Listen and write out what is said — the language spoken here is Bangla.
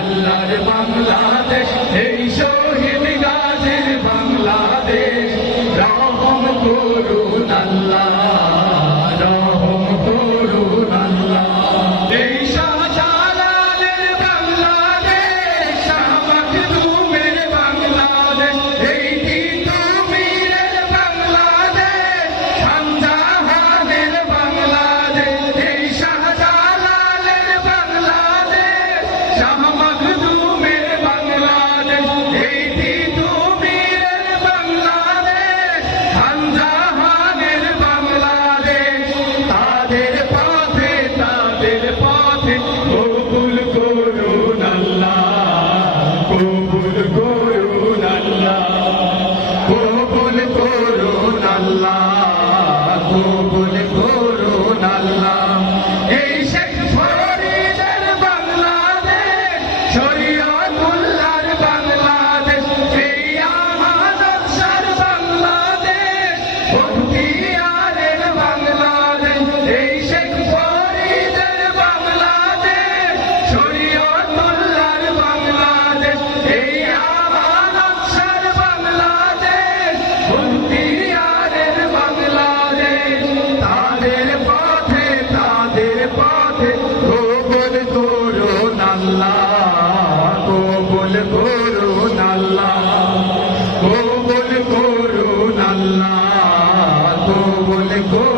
আল্লাহর বাংলাদেশ, এই শহীদ গাজীর বাংলাদেশ। রহম করুন আল্লাহ, রহম করুন আল্লাহ। এই শাহজালালের বাংলাদেশ, শাহ মাখদুমের বাংলাদেশ, এই তিতুমীরের বাংলাদেশ, শাহজাহানের বাংলাদেশ। এই শাহজালালের বাংলাদেশ, শাহ মাখদুমের বাংলাদেশ, এই তিতুমীরের বাংলাদেশ, শাহজাহানের বাংলাদেশ। তাদের পথে কবুল করুন আল্লাহ, কবুল করুন আল্লাহ, কবুল করুন আল্লাহ, কবুল করুন আল্লাহ। এই শেখ ফরিদের বাংলাদেশ, শরীয়তুল্লাহর বাংলাদেশ, এই আমানত শাহর বাংলাদেশ, বখতিয়ারের বাংলাদেশ। এই শেখ ফরিদের বাংলাদেশ, শরীয়তুল্লাহর বাংলাদেশ, এই আমানত শাহর বাংলাদেশ, বখতিয়ারের বাংলাদেশ। তাদের পথে কবুল করুন আল্লাহ, কবুল করুন আল্লাহ, কবুল করুন আল্লাহ, কবুল করুন।